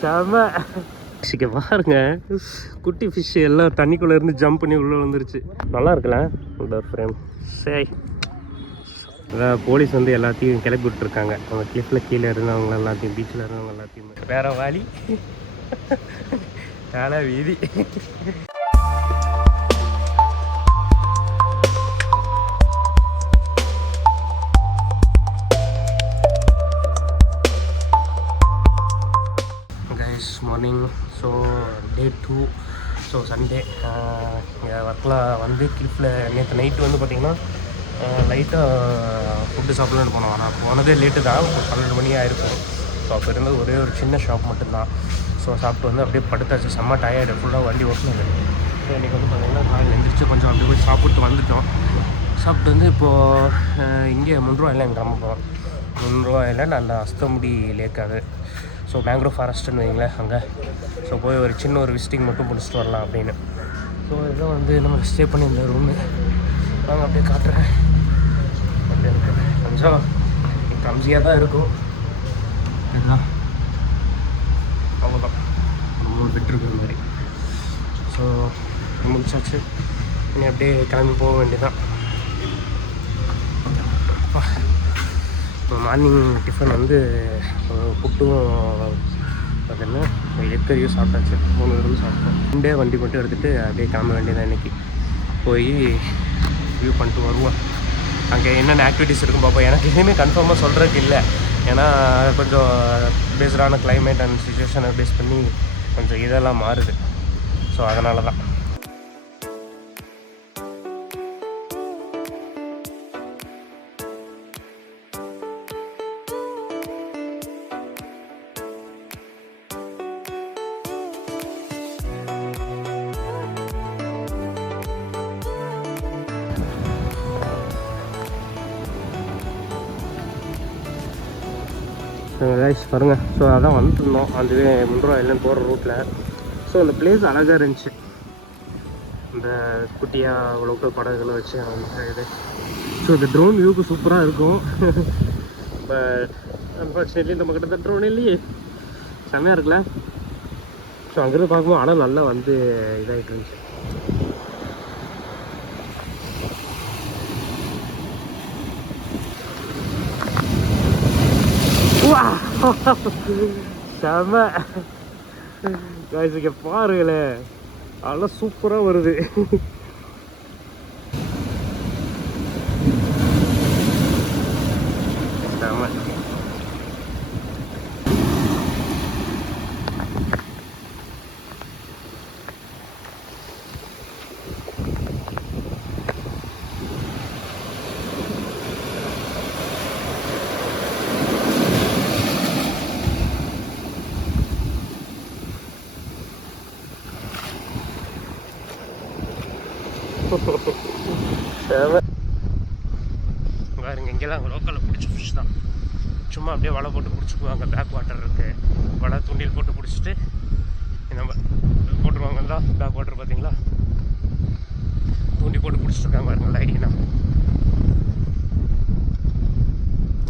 செம இங்கே பாருங்க, குட்டி ஃபிஷ் எல்லாம் தண்ணிக்குள்ளே இருந்து ஜம்ப் பண்ணி உள்ளே வந்துருச்சு. நல்லா இருக்குல்ல இந்த ஃப்ரேம். சரி, அதான் போலீஸ் வந்து எல்லாத்தையும் கிளப்பி விட்டுருக்காங்க. அவங்க கிளிஃபில் கீழே இருந்தவங்க எல்லாத்தையும், பீச்சில் இருந்தவங்க எல்லாத்தையும். வேற வாலி தலை வீதி. Morning. So day 2. So Sunday ஒர்க்கில் வந்து கிளிஃபில் நேற்று நைட்டு வந்து பார்த்திங்கன்னா லைட்டாக ஃபுட்டு சாப்பிட்லான்னு போனோம். ஆனால் போனதே லேட்டு தான், ஒரு 12 மணி ஆகிருக்கும். ஸோ அப்போ இருந்தது ஒரே ஒரு சின்ன ஷாப் மட்டும்தான். ஸோ சாப்பிட்டு வந்து அப்படியே படுத்தாச்சு. செம்ம டயர்டு, ஃபுல்லாக வண்டி ஓட்டினது. ஸோ இன்றைக்கி வந்து பார்த்திங்கன்னா காலையில் எழுந்திரிச்சு கொஞ்சம் அப்படியே போய் சாப்பிட்டு வந்துட்டோம். சாப்பிட்டு வந்து இப்போது இங்கே முன்ரூவா ஐலாண்ட் கிளம்ப போகிறோம். முன்ரூவா ஐலாண்ட் அந்த அஸ்தமுடி லேக் அது. ஸோ மேங்க்ரோவ் ஃபாரஸ்ட்டுன்னு வைங்களேன் அங்கே. ஸோ போய் ஒரு சின்ன ஒரு விசிட்டிங் மட்டும் முடிச்சுட்டு வரலாம் அப்படின்னு. ஸோ இதுதான் வந்து நம்ம ஸ்டே பண்ணி இந்த ரூமு. நாங்கள் அப்படியே காட்டுறேன். அப்படியே இருக்குது, கொஞ்சம் கம்மியாக தான் இருக்கும். இதுதான் அவ்வளோதான், 3 பெட் இருக்கிற மாதிரி. ஸோ முடிச்சாச்சு. இனி அப்படியே கிளம்பி போக வேண்டியதான். மார்னிங் டிஃபன் வந்து புட்டும் அது என்ன எக்கரியும் சாப்பிட்டாச்சு. 3 பேரும் சாப்பிட்டோம். 2 டே வண்டி மட்டும் எடுத்துகிட்டு அப்படியே கிளம்ப வேண்டியதான். இன்றைக்கி போய் வியூ பண்ணிட்டு வருவோம். அங்கே என்னென்ன ஆக்டிவிட்டீஸ் இருக்கும் பார்ப்போம். எனக்கு எதுவுமே கன்ஃபார்மாக சொல்கிறதுக்கு இல்லை, ஏன்னா கொஞ்சம் பேஸ்டான கிளைமேட் அண்ட் சிச்சுவேஷனை பேஸ் பண்ணி கொஞ்சம் இதெல்லாம் மாறுது. ஸோ அதனால தான். ரைஸ் பாருங்கள். ஸோ அதான் வந்துருந்தோம் அதுவே முன்ரூவா ஐலாண்ட் போகிற ரூட்டில். ஸோ அந்த பிளேஸ் அழகாக இருந்துச்சு. இந்த குட்டியாக லோக்கல் படகுகளை வச்சு இது. ஸோ இந்த ட்ரோன் வியூக்கு சூப்பராக இருக்கும். பட் அன்ஃபார்ச்சுனேட்லி நம்ம கிட்ட தான் ட்ரோன் இல்லையே. செம்மையாக இருக்குல்ல. ஸோ அங்கேருந்து பார்க்கும்போது அடம் நல்லா வந்து இதாகிட்டு இருந்துச்சு. செம இங்கே பாருங்களேன், அதெல்லாம் சூப்பராக வருது. செம பாருங்க, இங்கெல்லாம் லோக்கலில் பிடிச்ச ஃபிஷ் தான். சும்மா அப்படியே வலை போட்டு பிடிச்சிக்குவாங்க. பேக் வாட்டர் இருக்குது, வலை தூண்டில் போட்டு பிடிச்சிட்டு நம்ம போட்டுருவாங்க தான். பேக் வாட்டர் பார்த்தீங்களா, தூண்டி போட்டு பிடிச்சிட்ருக்காங்க பாருங்க லைனா.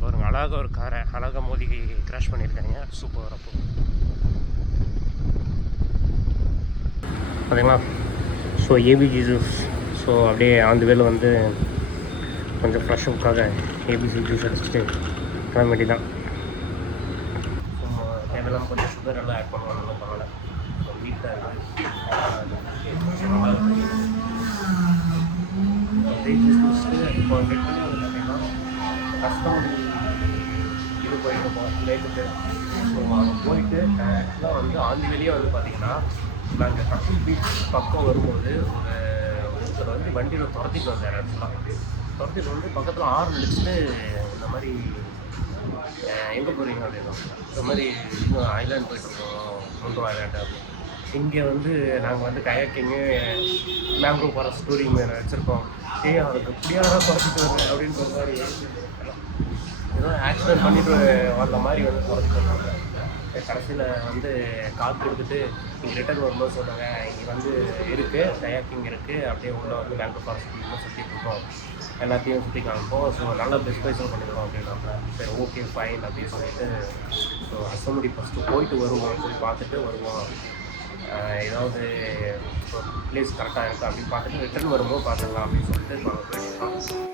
பாருங்க அழகாக ஒரு காரை அழகாக மோதி கிராஷ் பண்ணியிருக்காங்க. சூப்பர். அப்போ பார்த்தீங்களா. So APG juice. ஸோ அப்படியே அந்த வேலை வந்து கொஞ்சம் ஃப்ரெஷ்ஷப்புக்காக ஏபிசி ஜூஸ் அடிச்சுட்டு கிளம்ப வேண்டி தான். தேவையில்லாமல் கொஞ்சம் சுகர் எல்லாம் ஆட் பண்ணுவாங்க, பரவாயில்ல. வீட்டில் இப்போ கஷ்டம் இது போயிருக்கோம் லேட்டுக்கு. ஸோ அங்கே போயிட்டு ஆக்சுவலாக வந்து ஆந்தி வெளியே வந்து பார்த்திங்கன்னா நாங்கள் கப்பல் பீச் பக்கம் வரும்போது ஒருத்தர் வந்து வண்டியில் துரத்திட்டு வந்தார். ஆக்சுவலாக துரத்திட்டு வந்து பக்கத்தில் ஆறு அடிச்சுட்டு இந்த மாதிரி எங்கே போகிறீங்க அப்படின்னா, இந்த மாதிரி இன்னும் ஐலாண்ட் போயிட்டுருக்கோம், முன்ரூவா ஐலாண்டு அப்படின்னு. இங்கே வந்து நாங்கள் வந்து கயாக்கிங்கு மேங்க்ரோவ் ஃபாரஸ்ட் டூரிங் மேலே வச்சுருக்கோம். அதுக்கு இப்படியாக குறைச்சிட்டு வருங்க அப்படின்ற மாதிரி ஏதோ ஆக்சிடென்ட் பண்ணிட்டு வந்த மாதிரி வந்து குறைச்சிட்டு வந்தாங்க. கடைசியில் வந்து கால் கொடுத்துட்டு இங்கே ரிட்டர்ன் வரும்போது சொன்னாங்க இங்கே வந்து இருக்குது கயாக்கிங் இருக்குது, அப்படியே உள்ள வந்து மேங்கோ ஃபாரஸ்ட் சுற்றிட்டு இருக்கோம், எல்லாத்தையும் சுற்றி காமிப்போம், ஸோ நல்லா பெஸ்ட் ப்ரைஸும் பண்ணிடுவோம் அப்படின்னாங்க. சரி ஓகே ஃபைன் அப்படின்னு சொல்லிட்டு ஸோ அசமுடி ஃபஸ்ட்டு போயிட்டு வருவோம், போய் பார்த்துட்டு வருவோம், ஏதாவது பிளேஸ் கரெக்டாக இருக்கா அப்படின்னு பார்த்துட்டு ரிட்டர்ன் வரும்போது பார்த்துக்கலாம் அப்படின்னு சொல்லிட்டு நாங்கள் போயிட்டுருக்கோம்.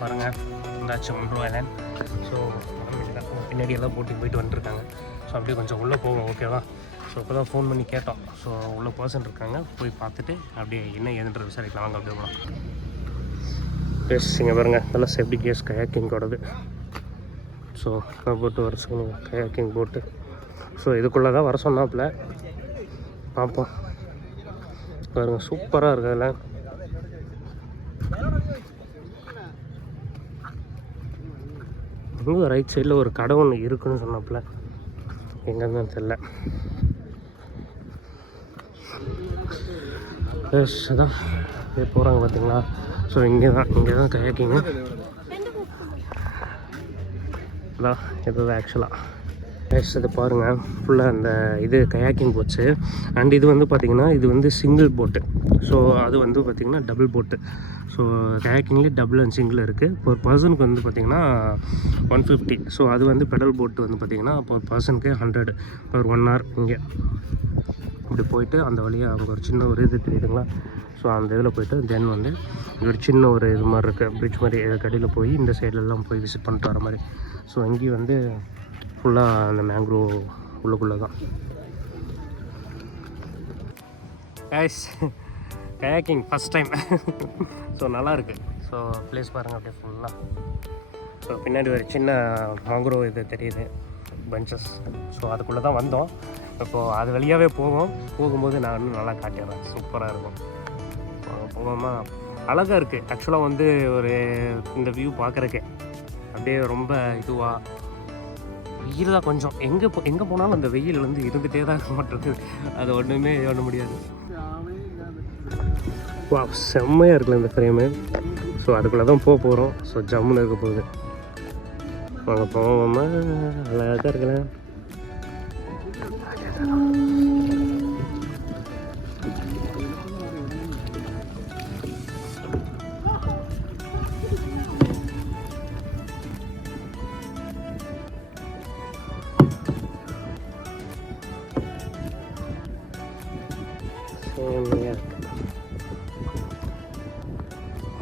பாருங்கள் இந்தாச்சும் 1 ரூபா இல்லைன்னு. ஸோ பின்னாடி எல்லாம் போயிட்டு வந்துட்டுருக்காங்க. ஸோ அப்படியே கொஞ்சம் உள்ளே போவோம் ஓகேவா. ஸோ இப்போ தான் ஃபோன் பண்ணி கேட்டோம். ஸோ உள்ள பர்சன் இருக்காங்க, போய் பார்த்துட்டு அப்படியே என்ன ஏதுன்ற விசாரிக்கலாம் வாங்க அப்படியே போகலாம். எஸ் இங்கே பாருங்கள் நல்லா சேஃப்டி கேஸ் கயாக்கிங்கோடது. ஸோ போட்டு வர சொன்னோம் கயாக்கிங் போட்டு. ஸோ இதுக்குள்ளே தான் வர சொன்னாப்புல, பார்ப்போம். பாருங்கள் சூப்பராக இருக்குது அதில். இங்கே ரைட் சைடில் ஒரு கடை ஒன்று இருக்குன்னு சொன்னாப்புல, எங்கன்னு தெரில. எஸ் அதான் போகிறாங்க பார்த்தீங்களா. ஸோ இங்கே தான் கயாக்கிங்க. அதான் இதுதான் ஆக்சுவலாக எஸ் இது பாருங்கள் ஃபுல்லாக அந்த இது கயாக்கிங் போச்சு. அண்ட் இது வந்து பார்த்திங்கன்னா இது வந்து சிங்கிள் போட்டு. ஸோ அது வந்து பார்த்திங்கன்னா டபுள் போட்டு. ஸோ கயாக்கிங்லேயே டபுள் அண்ட் சிங்கிள் இருக்குது. ஒரு பர்சனுக்கு வந்து பார்த்திங்கன்னா 150. ஸோ அது வந்து பெடல் போட்டு வந்து பார்த்திங்கன்னா ஒரு பர்சனுக்கு 100 ஒரு 1 hour. இங்கே இப்படி போயிட்டு அந்த வழியாக அங்கே ஒரு சின்ன ஒரு இது தெரியுதுங்களா. ஸோ அந்த இதில் போய்ட்டு தென் வந்து ஒரு சின்ன ஒரு இது மாதிரி இருக்குது, பிரிட்ஜ் மாதிரி கடையில் போய் இந்த சைட்லலாம் போய் விசிட் பண்ணிட்டு வர மாதிரி. ஸோ அங்கேயும் வந்து ஃபுல்லாக அந்த மேங்க்ரோவ் உள்ளுக்குள்ளே தான். Guys kayaking first time. So நல்லாயிருக்கு. ஸோ ப்ளேஸ் பாருங்கள் அப்படியே ஃபுல்லாக. ஸோ பின்னாடி ஒரு சின்ன மேங்க்ரோவ் இது தெரியுது, பஞ்சஸ். ஸோ அதுக்குள்ளே தான் வந்தோம். இப்போது அது வழியாகவே போகும்போது நான் இன்னும் நல்லா காட்டிடுறேன். சூப்பராக இருக்கும். போவோமா, அழகாக இருக்குது. ஆக்சுவலாக வந்து ஒரு இந்த வியூ பார்க்குறக்கே அப்படியே ரொம்ப இதுவாக வெயில் தான் கொஞ்சம். எங்கே போனாலும் அந்த வெயில் வந்து இருந்துகிட்டே தான் இருக்க மாட்டேங்குது. அதை ஒன்றுமே பண்ண முடியாது. வா செம்மையாக இருக்குல்ல இந்த ஃப்ரேமு. ஸோ அதுக்குள்ளே தான் போகிறோம். ஸோ ஜம்முன்னு இருக்க போகுது. வாங்க போவோமா, அழகாக இருக்கலாம்.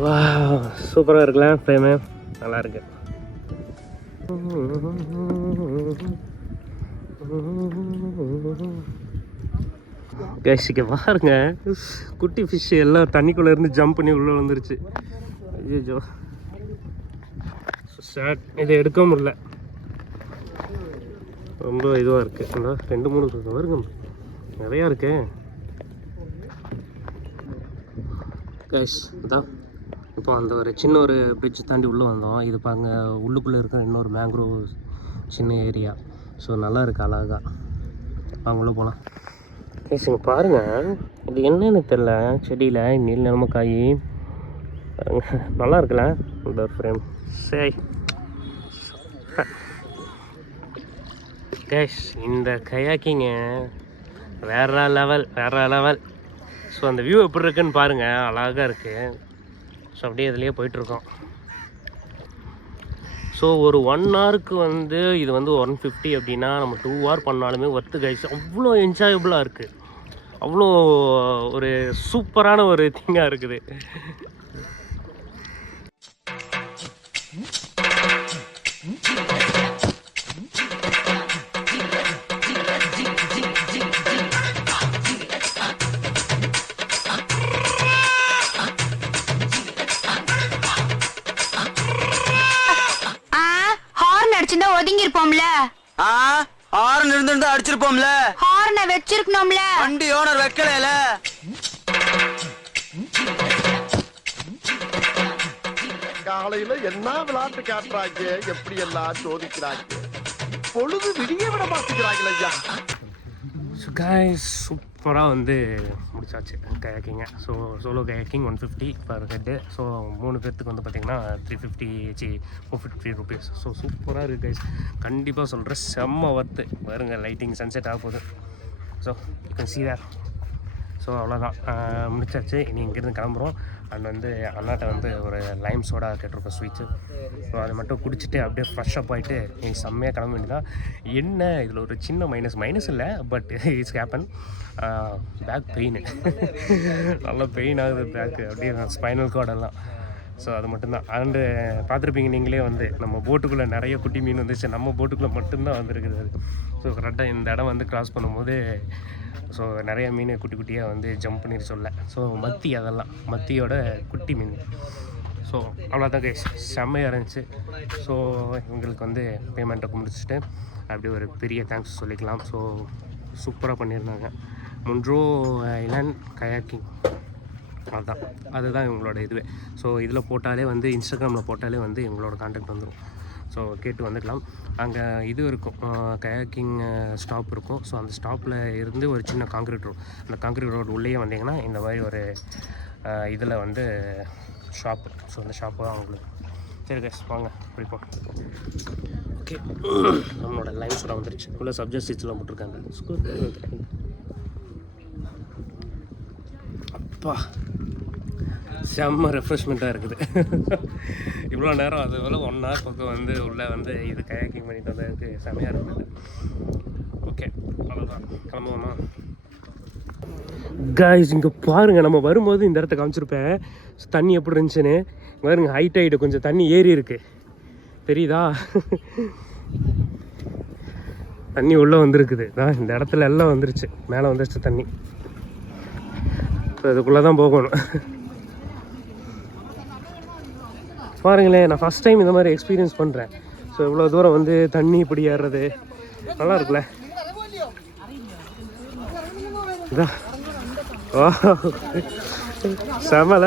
வா சூப்பராக இருக்குல்ல ஃப்ரேமு, நல்லா இருக்கு. கேஷிக்க பாருங்க, குட்டி ஃபிஷ் எல்லாம் தண்ணிக்குள்ளே இருந்து ஜம்ப் பண்ணி உள்ளே வந்துருச்சு. ஐயோ ஷார்ட் இதை எடுக்க முடியல, ரொம்ப இதுவாக இருக்குது. 2-3 வருங்க, நிறையா இருக்கு. கைஸ் இதான் இப்போ அந்த ஒரு சின்ன ஒரு பிரிட்ஜ் தாண்டி உள்ளே வந்தோம். இது பாருங்க உள்ளுக்குள்ளே இருக்கிற இன்னொரு மேங்க்ரோவ் சின்ன ஏரியா. ஸோ நல்லா இருக்குது அழகாக. வாங்க உள்ளே போகலாம். கைஸ் இங்கே பாருங்கள், இது என்னன்னு தெரில, செடியில் நீல நிலம காய் நல்லா இருக்குல்ல இந்த ஃப்ரேம். சரி கைஸ் இந்த கயாக்கிங்க வேற லெவல். ஸோ அந்த வியூ எப்படி இருக்குன்னு பாருங்கள், அழகாக இருக்குது. ஸோ அப்படியே இதுலேயே போயிட்டுருக்கோம். ஸோ ஒரு 1 hourக்கு வந்து இது வந்து 150 அப்படின்னா நம்ம 2 hour பண்ணாலுமே ஒர்த்து கைஸ். அவ்வளோ என்ஜாயபுளாக இருக்குது, அவ்வளோ ஒரு சூப்பரான ஒரு திங்காக இருக்குது. ஒதுங்கி இருப்போம்ல, ஹார்ன் இருந்திருந்தா அடிச்சிருப்போம்ல, ஹார்னை வச்சிருக்கணும்ல, வண்டி ஓனர் வைக்கலைல. காலையில என்ன விளையாட்டு காட்டுறாங்க, எப்படி எல்லாம் சோதிக்கிறாங்க. பொழுது விடிய விட மாட்டேங்கிறாங்களே ஐயா. ஸோ கைஸ் சூப்பராக வந்து முடிச்சாச்சு கயாக்கிங்க. So solo kayaking 150 per head. So 3 பேர்த்துக்கு வந்து பார்த்திங்கன்னா 450 rupees. ஸோ சூப்பராக இருக்குது கைஸ், கண்டிப்பாக சொல்கிறேன், செம்ம ஒர்த்து. பாருங்க லைட்டிங் சன்செட் ஆக போகுது. So you can see there. So அவ்வளோதான், முடிச்சாச்சு. இனி இங்கேருந்து கிளம்புறோம். அண்ட் வந்து அண்ணாட்ட வந்து ஒரு லைம் சோடா கேட்டிருப்போம் ஸ்வீட்ஸு. ஸோ அதை மட்டும் குடிச்சிட்டு அப்படியே ஃப்ரெஷ்ஷப் ஆகிட்டு நீ செம்மையாக கிளம்ப வேண்டியதான். என்ன இதில் ஒரு சின்ன மைனஸ் இல்லை, but it's happen. Back pain நல்லா பெயின் ஆகுது பேக்கு, அப்படியே ஸ்பைனல் கார்டெல்லாம். ஸோ அது மட்டும்தான். அண்டு பார்த்துருப்பீங்க நீங்களே வந்து நம்ம போட்டுக்குள்ளே நிறைய குட்டி மீன் வந்துச்சு, நம்ம போட்டுக்குள்ளே மட்டும்தான் வந்துருக்குது அது. ஸோ கரெக்டாக இந்த இடம் வந்து கிராஸ் பண்ணும்போது ஸோ நிறைய மீன் குட்டி குட்டியாக வந்து ஜம்ப் பண்ணிட்டு சொல்ல. ஸோ மத்தி, அதெல்லாம் மத்தியோட குட்டி மீன். ஸோ அவ்வளோதான் கைஸ், செம்மையாக இருந்துச்சு. ஸோ இவங்களுக்கு வந்து பேமெண்ட்டை முடிச்சுட்டு அப்படியே ஒரு பெரிய தேங்க்ஸ் சொல்லிக்கலாம். ஸோ சூப்பராக பண்ணியிருந்தாங்க. முன்ட்ரோ ஐலாண்ட் கயாக்கிங், அதுதான் இவங்களோட இதுவே. ஸோ இதில் போட்டாலே வந்து இன்ஸ்டாகிராமில் போட்டாலே வந்து இவங்களோட கான்டாக்ட் வந்துடும். ஸோ கேட்டு வந்துக்கலாம். அங்கே இது இருக்கும், கயாக்கிங் ஸ்டாப் இருக்கும். ஸோ அந்த ஸ்டாப்பில் இருந்து ஒரு சின்ன காங்க்ரீட் ரோடு, அந்த காங்க்ரீட் ரோடு உள்ளேயே வந்தீங்கன்னா இந்த மாதிரி ஒரு இதில் வந்து ஷாப்பு. ஸோ அந்த ஷாப்பு தான் அவங்களுக்கு. சரி கைஸ் வாங்க பிடிப்போம். ஓகே, நம்மளோட லைவ் சோடா வந்துருச்சு. உள்ள சப்ஜெக்ட் ஸ்டிச்செலாம் போட்டிருக்காங்க. அப்பா செம்ம ரெஃப்ரெஷ்மெண்ட்டாக இருக்குது. இவ்வளோ நேரம் அது போல் 1 hour பக்கம் வந்து உள்ளே வந்து இது கயாக்கிங் பண்ணிட்டு வந்ததுக்கு செம்மையாக இருக்குது. ஓகே அவ்வளோதான், கிளம்புவோமா கைஸ்? இங்கே பாருங்கள், நம்ம வரும்போது இந்த இடத்த காமிச்சிருப்பேன் தண்ணி எப்படி இருந்துச்சுன்னு. பாருங்க, ஹைட் ஆகிட்டு கொஞ்சம் தண்ணி ஏறி இருக்குது, தெரியுதா? தண்ணி உள்ளே வந்துருக்குது. இந்த இடத்துல எல்லாம் வந்துருச்சு, மேலே வந்துருச்சு தண்ணி. ஸோ இதுக்குள்ளே தான் போகணும். பாருங்களேன், நான் ஃபஸ்ட் டைம் இந்த மாதிரி எக்ஸ்பீரியன்ஸ் பண்ணுறேன். ஸோ இவ்வளோ தூரம் வந்து தண்ணி இப்படி ஏறுறது நல்லா இருக்குல்ல? இதான் செமல.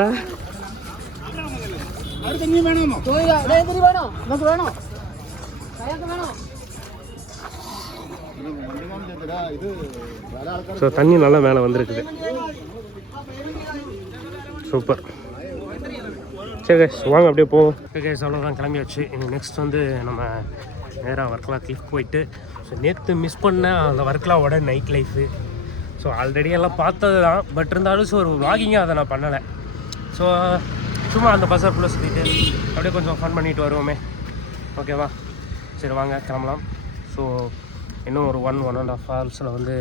ஸோ தண்ணி நல்லா மேலே வந்திருக்குது. சூப்பர். சரி கைஸ் வாங்க அப்படியே போவோம். கைஸ் அவ்வளோதான், கிளம்பியாச்சு. நெக்ஸ்ட் வந்து நம்ம நேராக வர்க்கலா கிளிஃப் போயிட்டு, ஸோ நேற்று மிஸ் பண்ண அந்த வர்க்கலாவோட நைட் லைஃபு. ஸோ ஆல்ரெடி எல்லாம் பார்த்தது தான், பட் இருந்தாலும் ஸோ ஒரு வாகிங்காக அதை நான் பண்ணலை. ஸோ சும்மா அந்த பஸ்ஸை ஃபுல்லாக சுற்றிட்டு அப்படியே கொஞ்சம் ஃபன் பண்ணிட்டு வருவோமே, ஓகேவா? சரி வாங்க கிளம்பலாம். ஸோ இன்னும் ஒரு 1.5 hours வந்து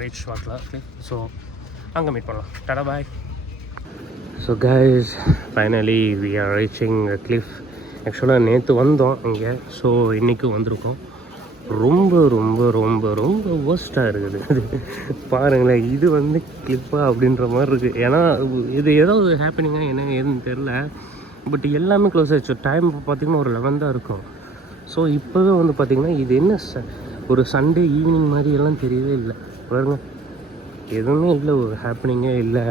ரீச் வர்க்கலா. ஸோ அங்கே மீட் பண்ணலாம். Tata bye. So guys finally we are reaching cliff. ஆக்சுவலாக நேற்று வந்தோம் இங்கே, ஸோ இன்றைக்கும் வந்திருக்கோம். ரொம்ப ரொம்ப ரொம்ப ரொம்ப வேர்ஸ்ட்டாக இருக்குது அது. பாருங்களேன், இது வந்து கிளிஃபாக அப்படின்ற மாதிரி இருக்குது. ஏன்னா இது ஏதாவது ஹேப்பனிங்காக என்ன ஏதுன்னு தெரில, பட் எல்லாமே க்ளோஸ் ஆகிடுச்சு. டைம் பார்த்திங்கன்னா ஒரு 11 தான் இருக்கும். ஸோ இப்போவே வந்து பார்த்திங்கன்னா இது என்ன ஒரு சண்டே ஈவினிங் மாதிரி எல்லாம் தெரியவே இல்லை. பாருங்க, எதுவுமே இல்லை, ஒரு ஹேப்பனிங்கே இல்லை.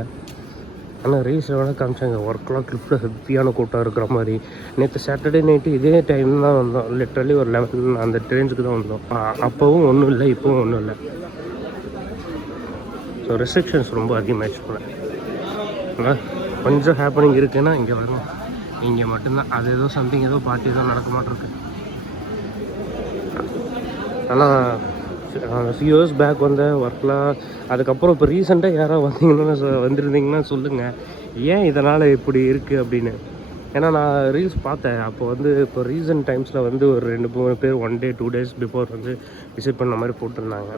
ஆனால் ரீல்ஸில் வேணால் காமிச்சாங்க ஒர்க்கெலாம் கிளிப்பில் ஹெவியான கூட்டம் இருக்கிற மாதிரி. நேற்று சாட்டர்டே நைட்டு இதே டைம் தான் வந்தோம், லிட்ரலி ஒரு 11 அந்த ரேஞ்சுக்கு தான் வந்தோம். அப்போவும் ஒன்றும் இல்லை, இப்போவும் ஒன்றும் இல்லை. ஸோ ரெஸ்ட்ரிக்ஷன்ஸ் ரொம்ப அதிகமாகிடுச்சு போல. ஆனால் கொஞ்சம் ஹேப்பனிங் இருக்குன்னா இங்கே வரும், இங்கே மட்டும்தான். அது ஏதோ சம்திங் ஏதோ பார்ட்டி ஏதோ நடக்க மாட்டிருக்கு. ஆனால் ஃபியூ இயர்ஸ் பேக் வந்த ஒர்க்லாம், அதுக்கப்புறம் இப்போ ரீசெண்டாக யாராவது வந்திருந்தீங்கன்னா சொல்லுங்கள் ஏன் இதனால் இப்படி இருக்குது அப்படின்னு. ஏன்னா நான் ரீல்ஸ் பார்த்தேன் அப்போ வந்து, இப்போ ரீசன்ட் டைம்ஸில் வந்து ஒரு 2-3 பேர் 1 day 2 days பிஃபோர் வந்து விசிட் பண்ண மாதிரி போட்டிருந்தாங்க.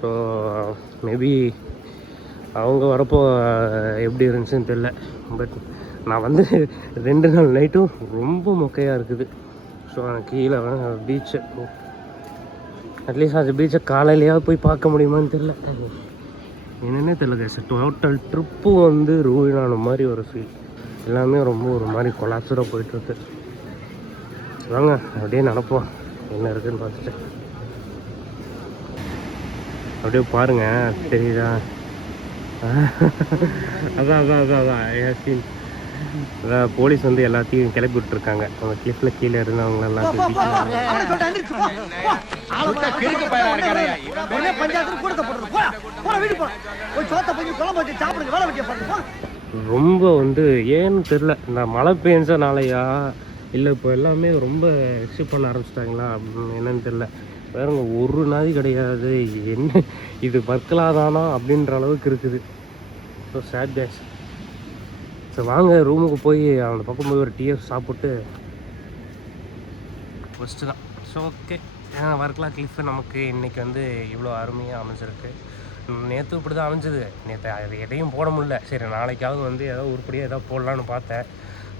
ஸோ மேபி அவங்க வரப்போ எப்படி இருந்துச்சுன்னு தெரில. பட் நான் வந்து 2 நாள் நைட்டும் ரொம்ப மொக்கையாக இருக்குது. ஸோ கீழே பீச்சு, அட்லீஸ்ட் அந்த பீச்சை காலையிலையாவது போய் பார்க்க முடியுமான்னு தெரில. என்னென்னே தெரியல கேஸ். டோட்டல் ட்ரிப்பும் வந்து ரூயினான மாதிரி ஒரு ஃபீல். எல்லாமே ரொம்ப ஒரு மாதிரி கொலாப்ஸராக போயிட்டுருக்கு. வாங்க அப்படியே நடப்போம் என்ன இருக்குதுன்னு பார்த்துட்டு. அப்படியே பாருங்கள், தெரியுதா? அதான் யாசின் அதான் போலீஸ் வந்து எல்லாத்தையும் கிளப்பி விட்டுருக்காங்க. அவங்க கிளிஃபில் கீழே இருந்தவங்களெல்லாம் ரொம்ப வந்து ஏன்னு தெரில, இந்த மழை பெஞ்சனாலையா இல்லை இப்போ எல்லாமே ரொம்ப எக்ஸிப் பண்ண ஆரம்பிச்சிட்டாங்களா என்னன்னு தெரில. வேறுங்க ஒரு நாதி கிடையாது, என்ன இது பற்கலாதானா அப்படின்ற அளவுக்கு இருக்குது. So sad case. ஸோ வாங்க ரூமுக்கு போய் அந்த பக்கம் போய் ஒரு டிஎஃப் சாப்பிட்டு ஃபஸ்ட்டு தான். ஸோ ஓகே, வர்க்கலா கிளிஃப் நமக்கு இன்றைக்கி வந்து இவ்வளோ அருமையாக அமைஞ்சிருக்கு. நேற்று இப்படி தான் அமைஞ்சது. நேற்று அது எதையும் போட முடியல. சரி நாளைக்காவது வந்து ஏதோ உருப்படியாக ஏதோ போடலான்னு பார்த்தேன்.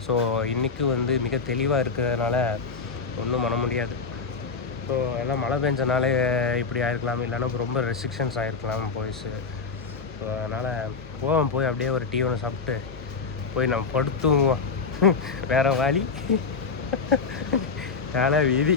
ஸோ இன்றைக்கி வந்து மிக தெளிவாக இருக்கிறதுனால ஒன்றும் பண்ண முடியாது. ஸோ எல்லாம் மழை பெஞ்சனாலே இப்படி ஆகிருக்கலாம், இல்லைன்னா ரொம்ப ரெஸ்ட்ரிக்ஷன்ஸ் ஆகிருக்கலாம் போய்ஸு. ஸோ அதனால் போய் அப்படியே ஒரு டீ ஒன்று சாப்பிட்டு போய் நம்ம படுத்துவோம். வேறு வழி வேலை வீதி.